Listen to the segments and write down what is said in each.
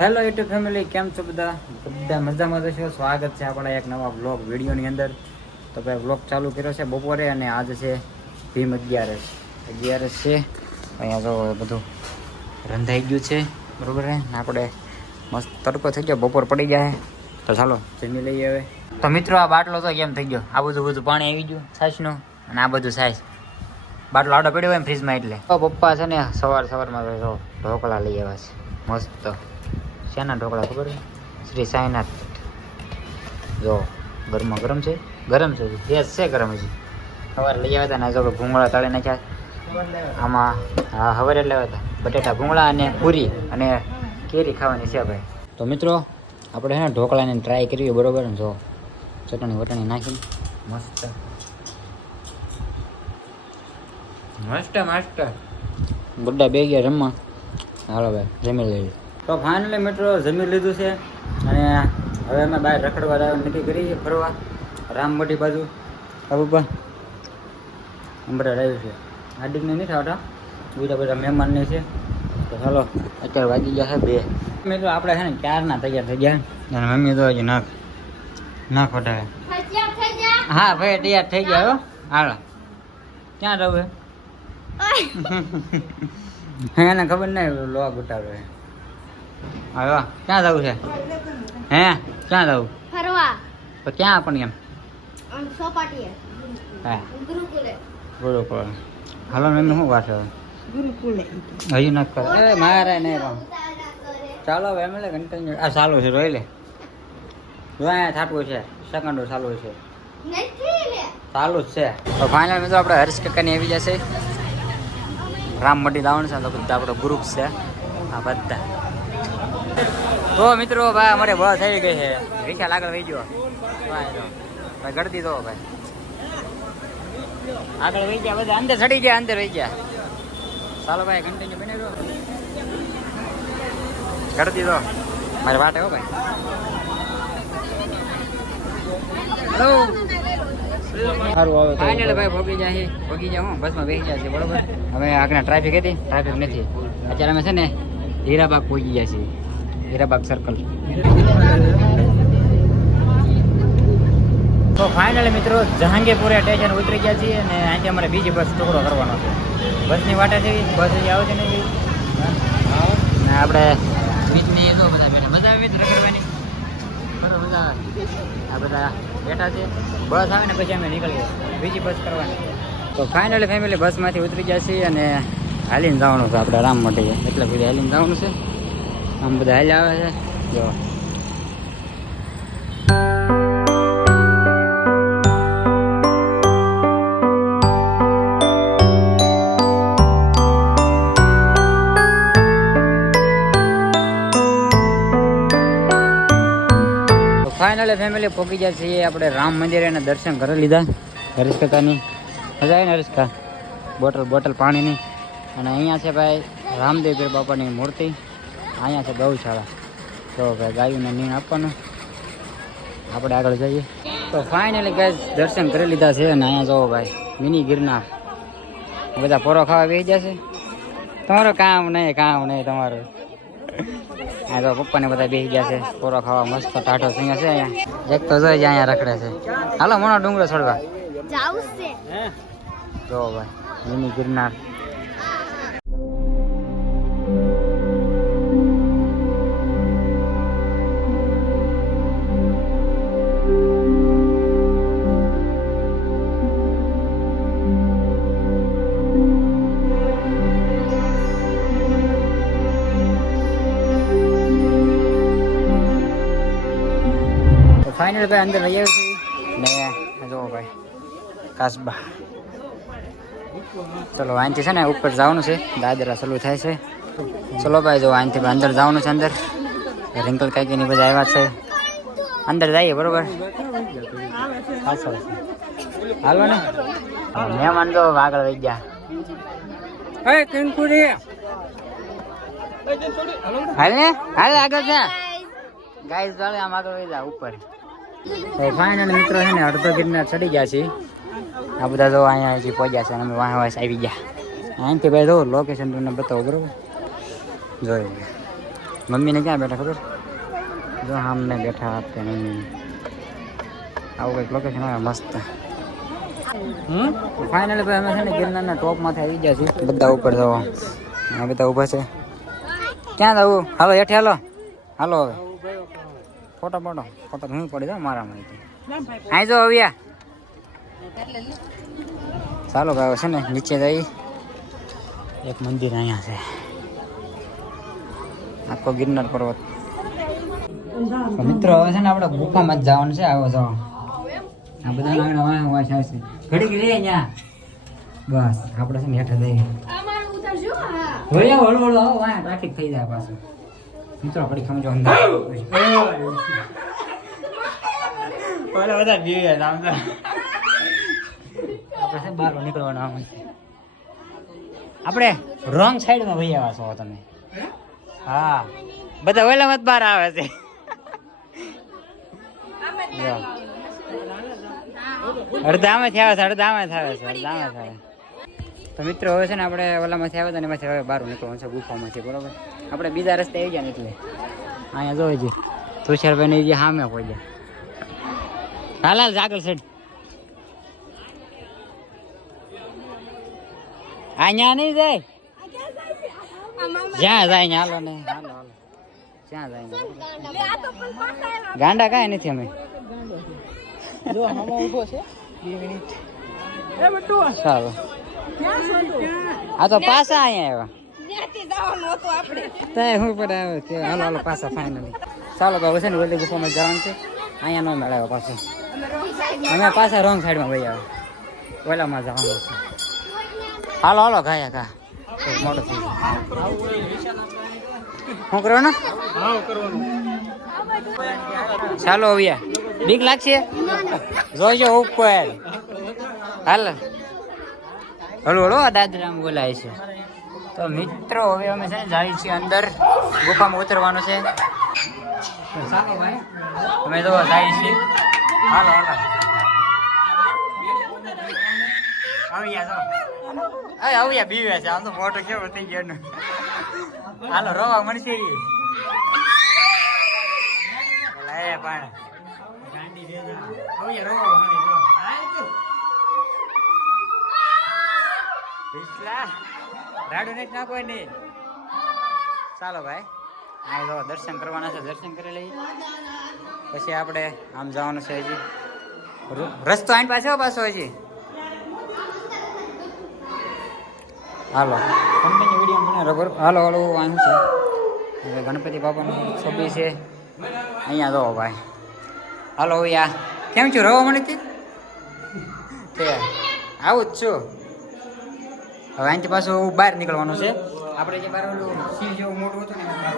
Hello YouTube family, કેમ છો બધા? બધા મજામાં છો? સ્વાગત છે આપણા એક નવા વ્લોગ વિડીયોની અંદર. તો ભાઈ વ્લોગ ચાલુ કર્યો છે બપોરે અને આજે છે ભીમ 11 છે. અહીંયા તો બધું રંધાઈ ગયું છે બરોબર ને આપણે મસ્ત તડકો થઈ ગયો, બપોર પડી જાય તો ચાલો જમી લઈએ હવે. તો મિત્રો આ બાટલો તો કેમ થઈ ગયો, આ બધું પાણી આવી ગયું છાશનું અને આ બધું છાશ બાટલો આડો પડ્યો હોય ફ્રીજમાં. એટલે પપ્પા છે ને સવારમાં ઢોકળા લઈ આવ્યા છે મસ્ત. શાના ઢોકળા ખબર છે? શ્રી સાંઈનાથ. જો ગરમા ગરમ છે, ગરમ છે ગેસ છે ગરમ. હજી સવારે લઈ આવ્યા હતા ને, જો ભૂંગળા તળી નાખ્યા આમાં. હા સવારે લાવ્યા હતા બટેટા ભૂંગળા અને પૂરી અને કેરી ખાવાની છે ભાઈ. તો મિત્રો આપણે છે ને ઢોકળાને ટ્રાય કરીએ બરોબર ને. જો ચટણી વટણી નાખીને મસ્ત મસ્ત મસ્ત બધા બે ગયા જમવા. હાલો ભાઈ જમી લઈએ. તો ફાઇનલી મિત્રો જમી લીધું છે અને હવે અમે બહાર રખડવા જવાનું નક્કી કરીએ, ફરવા રામબટી બાજુ. પપ્પા હમણાં આવ્યું છે, હાર્દિકને નથી આવતા, બીજા બધા મહેમાનને છે. તો ચાલો અત્યારે વાગી ગયા છે 2. મિત્રો આપણે છે ને ક્યારના તૈયાર થઈ ગયા અને મમ્મી તો હજી નાખ વટાવે. હા ભાઈ તૈયાર થઈ ગયા હો. હાલો ક્યાં જવું હે? એને ખબર નહીં લોક ઉતાવે. હા ક્યાં જવું છે? હે ક્યાં જવું ફરવા? તો ક્યાં પણ એમ સોપાટીએ? હા ગુરુકુળ. હાલો મમ્મી શું વાત છે? ગુરુકુળ હજી ન કરે મારે નહીં. ચાલો હવે એમ લે કન્ટિન્યુ. આ ચાલુ છે રોઈ લે. જો અહીંયા થાટવું છે, સેકન્ડો ચાલુ છે, ચાલુ જ છે. તો ફાઇનલ મિત્રો આપણે હર્ષ કાકાની આવી જશે. રામબટી દાવણ છે તો બધા આપણો ગ્રુપ છે આ બધા. તો મિત્રો ભાઈ અમારે બસ આવી ગઈ છે, વિશાલ આગળ વહી ગયો ભાઈ, ગળદી દો ભાઈ આગળ વહી ગયા, બધા અંદર ચડી ગયા, અંદર વહી ગયા. ચાલો ભાઈ કન્ટિન્યુ બને દો, ગળદી દો મારે વાટે હો ભાઈ. હેલો સારું આવે ફાઇનલ ભાઈ ભોગી જાય હું બસમાં બેસી જાય છે બરોબર. હવે આગળ ટ્રાફિક હતી, ટ્રાફિક નથી. અત્યારે અમે છે ને હીરાબાગ પહોંચી ગયા છીએ, હીરાબાગ સર્કલ. તો ફાઇનલી મિત્રો જહાંગીરપુરે સ્ટેશન ઉતરી ગયા છીએ અને અહીંથી અમારે બીજી બસ ટુકડો કરવાનો છે. બસની વાટે છે, બસ હજી આવે છે ને આપણે બીજની તો બધા બેઠા, મજા આવે મિત્ર કરવાની બરોબર, મજા આવે. આ બધા બેઠા છે, બસ આવે ને પછી અમે નીકળીએ બીજી બસ કરવાની. તો ફાઇનલી ફેમિલી બસમાંથી ઉતરી ગયા છીએ અને હાલીને જવાનું છે આપણે રામબટી. એટલે બધું હાલીને જવાનું છે, આમ બધા હાલી આવે છે જો. ફાઇનલી ફેમિલી પહોંચી ગયા છીએ આપણે રામ મંદિરે અને દર્શન કરી લીધા હરીશ કાકાની. મજા આવી ને હરીશ કા? બોટલ પાણીની. અને અહીંયા છે ભાઈ રામદેવ પીર બાપાની મૂર્તિ. અહીંયા છે ગૌશાળા. તો ભાઈ ગાયોને નીણ આપવાનું. આપણે આગળ જઈએ. તો ફાઇનલી ગાઈસ દર્શન કરી લીધા છે અને અહીંયા જુઓ ભાઈ મિની ગિરનાર. બધા પોરો ખાવા બેસી જશે. તમારું કામ નહીં તમારું. હા તો પપ્પાને બધા બેસી ગયા છે પોરો ખાવા. મસ્ત ટાઢો સિંહ છે અહીંયા. એક તો જોઈ અહીંયા રખડે છે. હાલો મોનો ડુંગરો છોડવા જો ભાઈ મિની ગિરનાર. ફાઇનલ ભાઈ અંદર લઈ આવ્યું છે ને જો ભાઈ કાસબા. ચલો અહીંથી છે ને ઉપર જવાનું છે, દાદરા ચાલુ થાય છે. ચલો ભાઈ જો અહીંથી અંદર જવાનું છે. અંદર રિંકલ કાકીની બધા આવ્યા છે, અંદર જઈએ બરોબર. હાલો ને મહેમાન તો આગળ વહી ગયા. હાલ આગળ છે ગાઈસ, ચાલે આમ આગળ વહી જા ઉપર. તો ફાઇનલ મિત્રો છે ને અડધો ગિરનાર ચડી ગયા છે. આ બધા જો અહીંયા હજી પહોંચ્યા છે અને અમે વાહ આવી ગયા. અહીંથી ભાઈ જો લોકેશન તમને બતાવો બરોબર. જોઈ મમ્મીને ક્યાં બેઠા ખબર? જો સામે બેઠા આપતે મમ્મી. આવું કંઈક લોકેશન આવે મસ્ત. ફાઇનલી ભાઈ અમે છે ને ગિરનારના ટોપમાંથી આવી ગયા છીએ. બધા ઉપર જવા આ બધા ઊભા છે. ક્યાં જવું? હાલો હેઠે હાલો. હાલો હવે ફોટો ફોટો હું પડી જાઉં મારામાં. અહીં જો આવ્યા. ચાલો ભાઈ છે ને નીચે જઈ. એક મંદિર અહીંયા છે. આખો ગિરનાર પર્વત. મિત્રો હવે છે ને આપણે ગુફામાં જ જવાનું છે. આવો જાઓ આ બધા વાંચ આવશે ઘડીક લે અહીંયા. બસ આપણે છે ને હેઠે જઈએ. હળવું આવો વાંચ ટ્રાફિક થઈ જાય પાછું. મિત્રો ઘડી ખમજો અંદર બધા બીવે આપણે છે બહાર નીકળવાના આમ છે. આપણે રોંગ સાઈડમાં વહી આવ્યા છો તમે. હા બધા ઓલામાં જ બહાર આવે છે. અડધામાંથી આવે છે અડધામાંથી આવે છે અડધામાંથી આવે. તો મિત્રો હવે છે ને આપણે ઓલામાંથી આવે તો એમાંથી હવે બહાર નીકળવાનું છે ગુફામાંથી. બરોબર આપણે બીજા રસ્તે આવી ગયા ને એટલે અહીંયા જોઈ છે તુષારભાઈ જે સામે પહોંચ્યા. હાલ હાલ આગળ સાઈડ અહીંયા નહીં જાય જ્યાં જાય ને હાલો ને હાલો હાલો જ્યાં જાય ગાંડા કાંઈ નથી અમે. સારું આ તો પાછા અહીંયા આવ્યા હું પણ આવે કે હાલો હાલો પાછા ફાઇનલી. ચાલો બાબુ છે ને વેલી ગુફામાં જવાનું છે. અહીંયા ન મેળવ્યો પાછું અમે પાછા રોંગ સાઈડમાં વહી આવે ઓલામાં જવાનું છે. હાલો હાલો ગાયા ગા મોટો થઈ જાય. શું કરવાનું? ચાલો આવ્યા. બીક લાગશે જોઈજો ઉપર. હાલ હળુ હળુ દાદરામ બોલાય છે. તો મિત્રો હવે અમે છે ને જાય છીએ અંદર ગુફામાં ઉતરવાનું છે. ચાલો ભાઈ અમે તો જાય છીએ. હાલો હાલો આવ્યા આવ્યા બીવે છે. આમ તો મોટો કેવો થઈ ગયો. હાલો રવા મળશે રાડુ ને ના કોઈ નહીં. ચાલો ભાઈ આ જો દર્શન કરવાના છે. દર્શન કરી લઈએ પછી આપણે આમ જવાનું છે. હજી રસ્તો આની પાસે પાછો હજી. હાલો કંપની વિડીયો મને રબર. હાલો હાલો આમ છે હવે ગણપતિ બાપાનું છબી છે અહીંયા જો ભાઈ. હાલો યા કેમ છું? રવા મળી હતી આવું જ છું. હવે અહીંથી પાછું બહાર નીકળવાનું છે. આપણે જે બહાર ઓલું સિંહ જેવું મોટું હતું ને બહાર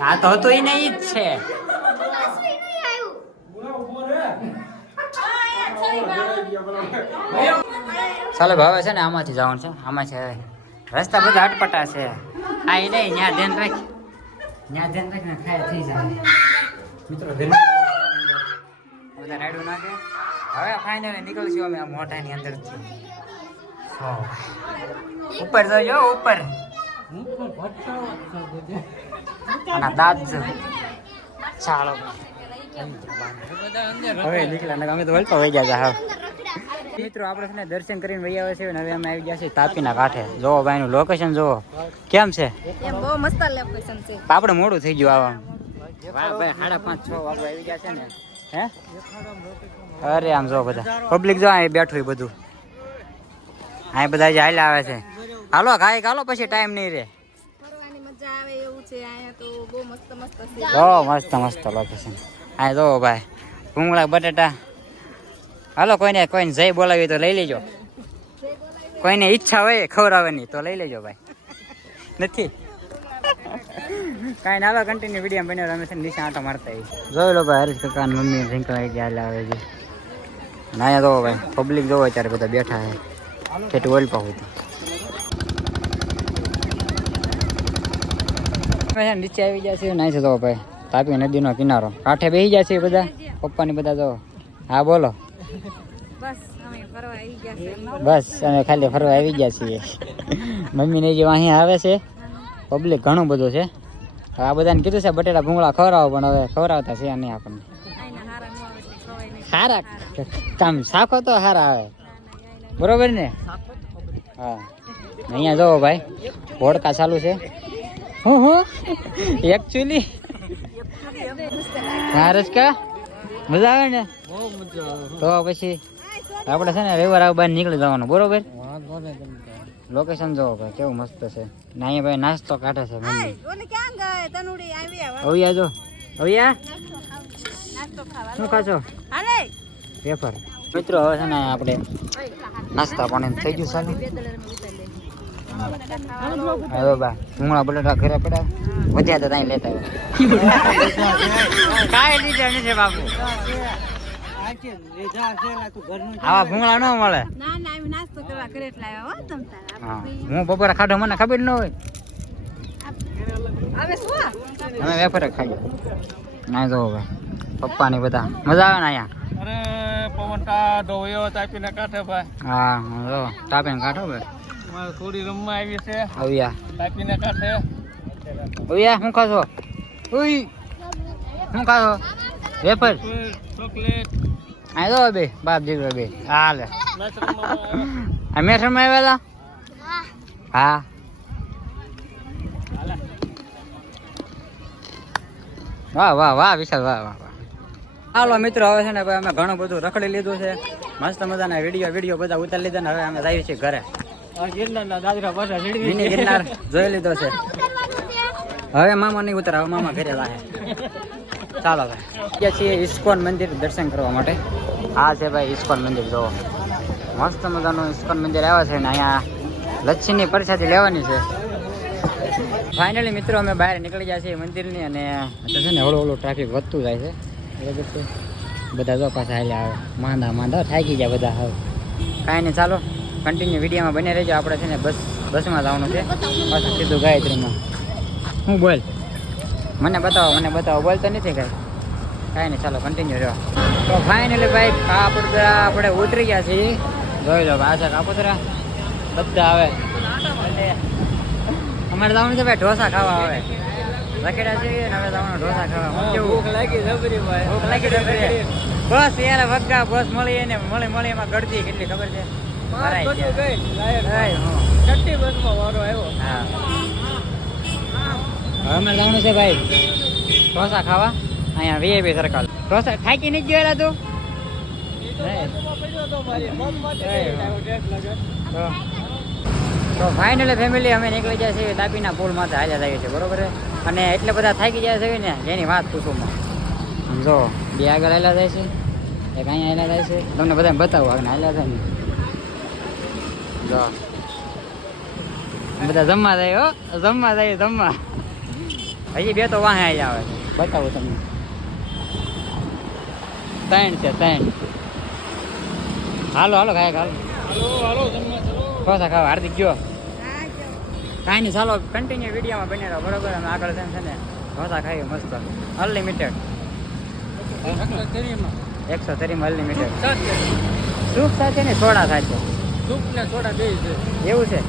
હા તો હતું એ નહીં જ છે. ચાલો ભાવે છે ને આમાંથી જવાનું છે. આમાં છે રસ્તા બધા અટપટા છે. આ એ નહીં ત્યાં ધ્યાન રાખ ત્યાં ધ્યાન રાખ ને ખાય થઈ જાય. મિત્રો બધા રાયડું નાખે. હવે ફાઇનલી નીકળશું અમે આ મોઢાની અંદરથી. ઉપર જજો ઉપર અને દાંત જો. ચાલો હવે નીકળ્યા અમે તો વલપા વહી ગયા હા. મિત્રો આપણે છે ને દર્શન કરીને વહી આવે છે. હવે અમે આવી ગયા છીએ તાપીના કાંઠે. જોવો ભાઈ નું લોકેશન જોવો કેમ છે. બહુ મસ્ત લોકેશન છે. આપણે મોડું થઈ ગયું આવા. વાહ ભાઈ 5:30 6 વાગે આવી ગયા છે ને. હે અરે આમ જો બધા પબ્લિક જો અહીં બેઠું બધું. અહીં બધા જે હાલ આવે છે. હાલો ગાય હાલો પછી ટાઈમ નહીં રહે. ફરવાની મજા આવે એવું છે. અહીંયા તો બહુ મસ્ત મસ્ત છે. બહુ મસ્ત મસ્ત લોકેશન. અહીં જો ભાઈ ભૂંગળા બટાટા. હાલો કોઈને જય બોલાવી તો લઈ લેજો. કોઈને ઈચ્છા હોય ખવડાવવાની તો લઈ લેજો ભાઈ. નથી કાંઈ નાલો કન્ટિન્યુ વિડીયો બન્યો. અમે છે નીચે આંટો મારતા જોઈ લો ભાઈ. હરીશ કાકા મમ્મી રિંકલ ગયા આવે છે. અને અહીંયા જોવો ભાઈ પબ્લિક જોવો અત્યારે બધા બેઠા છે ઠેઠ ઓલ પાવું. નીચે આવી ગયા છે. નાઈ છે જોવો ભાઈ તાપી નદીનો કિનારો કાંઠે બેસી ગયા છે બધા પપ્પાની બધા જોવો. હા બોલો. બસ અમે ફરવા આવી ગયા છે બસ અમે ખાલી ફરવા આવી ગયા છીએ. મમ્મીને જે અહીંયા આવે છે પબ્લિક ઘણું બધું છે. હવે આ બધાને કીધું છે બટેટા ભૂંગળા ખવડાવો, પણ હવે ખવડાવતા છે નહીં આપણને. આઈના હારા નો આવે એટલે ખવાય નહીં. સારા કામ શાખો તો સારા આવે, બરોબર ને? હા, અહીંયા જોવો ભાઈ ભોડકા ચાલુ છે. હું એકચ્યુઅલી હા રસકા મજા આવે ને? તો પછી આપણે છે ને રવિવાર બહાર નીકળી જવાનું, બરોબર? લોકેશન જોવો ભાઈ કેવું મસ્ત છે. ને અહીંયા ભાઈ નાસ્તો કાઢે છે મમ્મી. ઓલે ક્યાં ગઈ તનુડી આવી આવા અવિયા જો અવિયા નાસ્તો ખાવા શું ખાશો? હાલે પેપર. મિત્રો હવે છે ને આપણે નાસ્તા પાણી થઈ ગયું ચાલુ. હવે બા ભૂંગળા બટેટા ઘરે પડ્યા વધ્યા તો ત્યાં લેતા આવ્યા. કાંઈ લીધા નથી બાપુ, આવા ભૂંગળા ન મળે. ના ના આવી નાસ્તો કરવા ઘરે જ લાવ્યા હો તમ તાર. હા, હું બપોરે ખાધો મને ખબર ન હોય. હવે શું અમે વેફર જ ખાઈએ. ના જો ભાઈ પપ્પા ની બધા મજા આવે ને અહીંયા. અરે પવન કાઢો એવો તાપીને કાંઠે ભાઈ. હા જો તાપીને કાઢો ભાઈ. મારે થોડી રમવા આવી છે અવિયા તાપીને કાંઠે. અવિયા શું ખાશો? ઉઈ શું ખાશો? વેફર ચોકલેટ આ જો બે બાપ દીકરો બે હાલે. મેચ રમવા આવ્યા. આ મેઠમાં આવેલા? હા. વાહ વાહ વાહ વિશાલ વાહ વાહ વાહ. હાલો મિત્રો હવે છે ને ભાઈ અમે ઘણું બધું રખડી લીધું છે. મસ્ત મજાના વિડીયો બધા ઉતારી લીધા ને હવે અમે જઈએ છીએ ઘરે. ગિરનારના દાદરા પાછા મિની ગિરનાર જોઈ લીધો છે. હવે મામા નહીં ઉતરા, હવે મામા ઘરે લાગે. ચાલો ભાઈ ગયા છીએ ઇસ્કોન મંદિર દર્શન કરવા માટે. આ છે ભાઈ ઇસ્કોન મંદિર, જોવો મસ્ત મજાનું ઇસ્કોન મંદિર આવ્યા છે ને અહીંયા લચ્છીની પ્રસાદી લેવાની છે. ફાઇનલી મિત્રો અમે બહાર નીકળી ગયા છીએ મંદિરની, અને છે ને હળવું ટ્રાફિક વધતું જાય છે, બરાબર છે? બધા જો પાછા હાલ્યા આવે માંદા થાકી ગયા બધા. હવે કાંઈ નહીં, ચાલો કન્ટિન્યુ વિડીયોમાં બને રહેજો. આપણે છે ને બસમાં જવાનું છે પાછું સીધું ગાયત્રીમાં. હું બોલ મને બતાવો બોલતો નથી કાંઈ નહીં, ચાલો કન્ટિન્યુ રહ્યો. તો ફાઇનલી ભાઈ કાપોદ્રા આપણે ઉતરી ગયા છીએ. જોઈ લો આ છે કાપોદ્રા, બધા આવે. અમારે જવાનું છે ભાઈ ઢોસા ખાવા. આવે રખેડા છે ને હવે જવાનું ઢોસા ખાવા. ભૂખ લાગી જબરી ભાઈ. ભૂખ લાગી જબરી. બસ યાર વગા બસ મળી ને મળી એમાં ગળતી કેટલી ખબર છે? ભરાઈ બધું ગયા. ગઈ લાયક. હા. છઠ્ઠી બસમાં વારો આવ્યો. હા હવે અમારે જવાનું છે ભાઈ ઢોસા ખાવા અહીંયા વીઆઈપી સર્કલ. ઢોસા થાકી નહીં ગયેલા તું? તો ફાઇનલી ફેમિલી અમે નીકળી જાય છે તાપીના પુલ માથે હાજર થઈએ છીએ, બરોબર? અને એટલે બધા થાકી જાય છે ને જેની વાત પૂછુંમાં. સમજો બે આગળ હાલ્યા જાય છે, એક અહીંયા હાલ્યા જાય છે. તમને બધા બતાવું આગળ હાલ્યા જાય ને. જો બધા જમવા જાય, હો જમવા જાય જમવા. હજી બે તો વાહે આવી આવે છે, બતાવું તમને. ત્રણ છે ત્રણ. હાલો ખાય હાલો હાલો જમવા ચલો. ઢોસા ખાવા. હાર્દિક ગયો હા જો કાંઈ નહીં, ચાલો કન્ટિન્યુ વિડીયોમાં બને રહો, બરોબર? અમે આગળ છે ને ઢોસા ખાઈએ મસ્ત અનલિમિટેડ. 130 અનલિમિટેડ. સૂપ સાથે ને સોડા સાથે. સૂપ ને સોડા બે છે. એવું છે?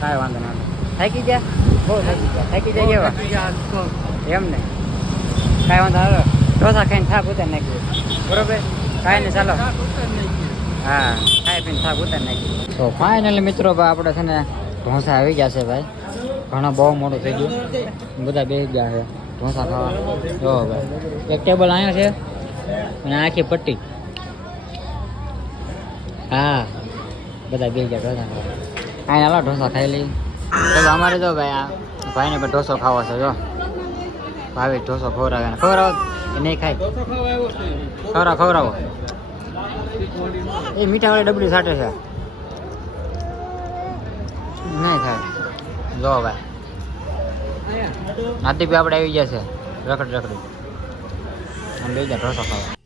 કાંઈ વાંધો ના. થાકી ગયા? બહુ થાકી જાય કેવા? એમ ને કાંઈ વાંધો હાલો ઢોસા ખાઈને થાક ઉતારી નાખ્યું, બરોબર? કાંઈ નહીં, ચાલો હા ખાઈ પીને થાક ઉતારી નાખ્યું. તો ફાઇનલી મિત્રો ભાઈ આપણે છે ને ઢોસા આવી ગયા છે ભાઈ. ઘણા બહુ મોડું થઈ ગયું, બધા બેસી ગયા છે ઢોસા ખાવા. જો ભાઈ એક ટેબલ અહીંયા છે અને આખી પટ્ટી. હા બધા બેસી ગયા ઢોસા ખાવા. કાંઈ હાલો ઢોસા ખાઈ લઈ. ચલો અમારે જો ભાઈ આ ભાઈને પણ ઢોસો ખાવો છે. જો ભાવી ઢોસો ખવડાવે એ નહીં ખાય. ઢોસો ખાવા આવ્યો છે. ખવડાવો. એ મીઠાવાળી ડબલી સાટે છે, નહીં થાય. જો ભાઈ નાતી બી આપણે આવી ગયા છે રખડી અને લઈ જાય ઢોસો ખાવા.